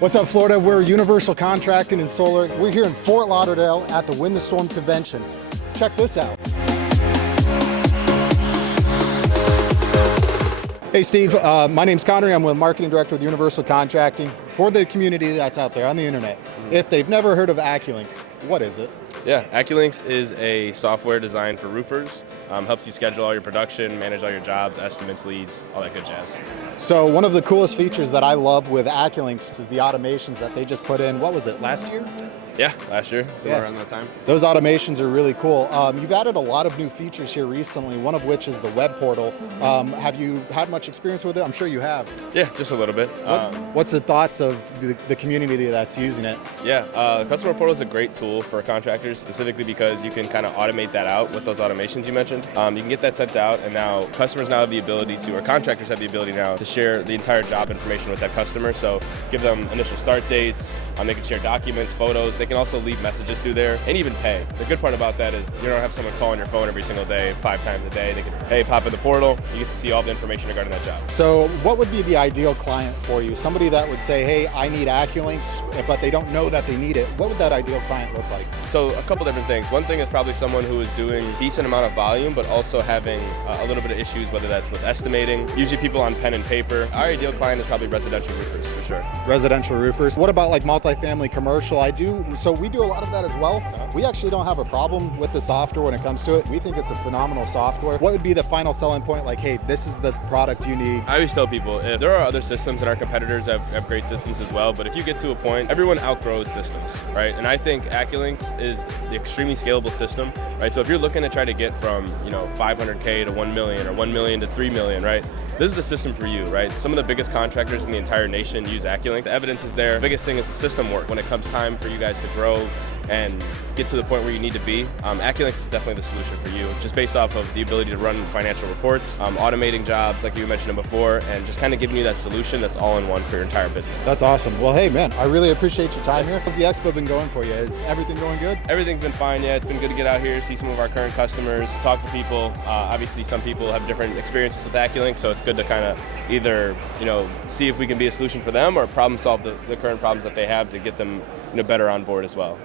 What's up, Florida? We're Universal Contracting and Solar. We're here in Fort Lauderdale at the Win the Storm convention. Check this out. Hey Steve, my name's Connery. I'm the Marketing Director with Universal Contracting. For the community that's out there on the internet, if they've never heard of Acculynx, what is it? Yeah, Acculynx is a software designed for roofers. Helps you schedule all your production, manage all your jobs, estimates, leads, all that good jazz. So one of the coolest features that I love with Acculynx is the automations that they just put in. What was it, last year? Yeah, last year, somewhere around that time. Those automations are really cool. You've added a lot of new features here recently, one of which is the web portal. Have you had much experience with it? I'm sure you have. Yeah, just a little bit. What's the thoughts of the community that's using it? Yeah, Customer Portal is a great tool for contractors, specifically because you can kind of automate that out with those automations you mentioned. You can get that sent out, and now customers now have the ability to, or contractors have the ability now to share the entire job information with that customer. So give them initial start dates, they can share documents, photos. They can also leave messages through there and even pay. The good part about that is you don't have someone calling your phone every single day, 5 times a day. They can, hey, pop in the portal. You get to see all the information regarding that job. So what would be the ideal client for you? Somebody that would say, hey, I need Acculynx, but they don't know that they need it. What would that ideal client look like? So a couple different things. One thing is probably someone who is doing a decent amount of volume, but also having a little bit of issues, whether that's with estimating. Usually people on pen and paper. Our ideal client is probably residential roofers for sure. Residential roofers. What about like multifamily commercial? So we do a lot of that as well. We actually don't have a problem with the software when it comes to it. We think it's a phenomenal software. What would be the final selling point? Like, hey, this is the product you need. I always tell people, if there are other systems and our competitors have great systems as well, but if you get to a point, everyone outgrows systems, right? And I think Acculynx is the extremely scalable system, right? So if you're looking to try to get from, 500K to 1 million or 1 million to 3 million, right? This is the system for you, right? Some of the biggest contractors in the entire nation use Acculynx. The evidence is there. The biggest thing is the system work. When it comes time for you guys to grow and get to the point where you need to be, Acculynx is definitely the solution for you, just based off of the ability to run financial reports, automating jobs like you mentioned before, and just kind of giving you that solution that's all in one for your entire business. That's awesome. Well, hey man, I really appreciate your time here. How's the expo been going for you? Is everything going good? Everything's been fine, yeah. It's been good to get out here, see some of our current customers, talk to people. Obviously some people have different experiences with Acculynx, so it's good to kind of either, see if we can be a solution for them or problem solve the current problems that they have to get them better on board as well.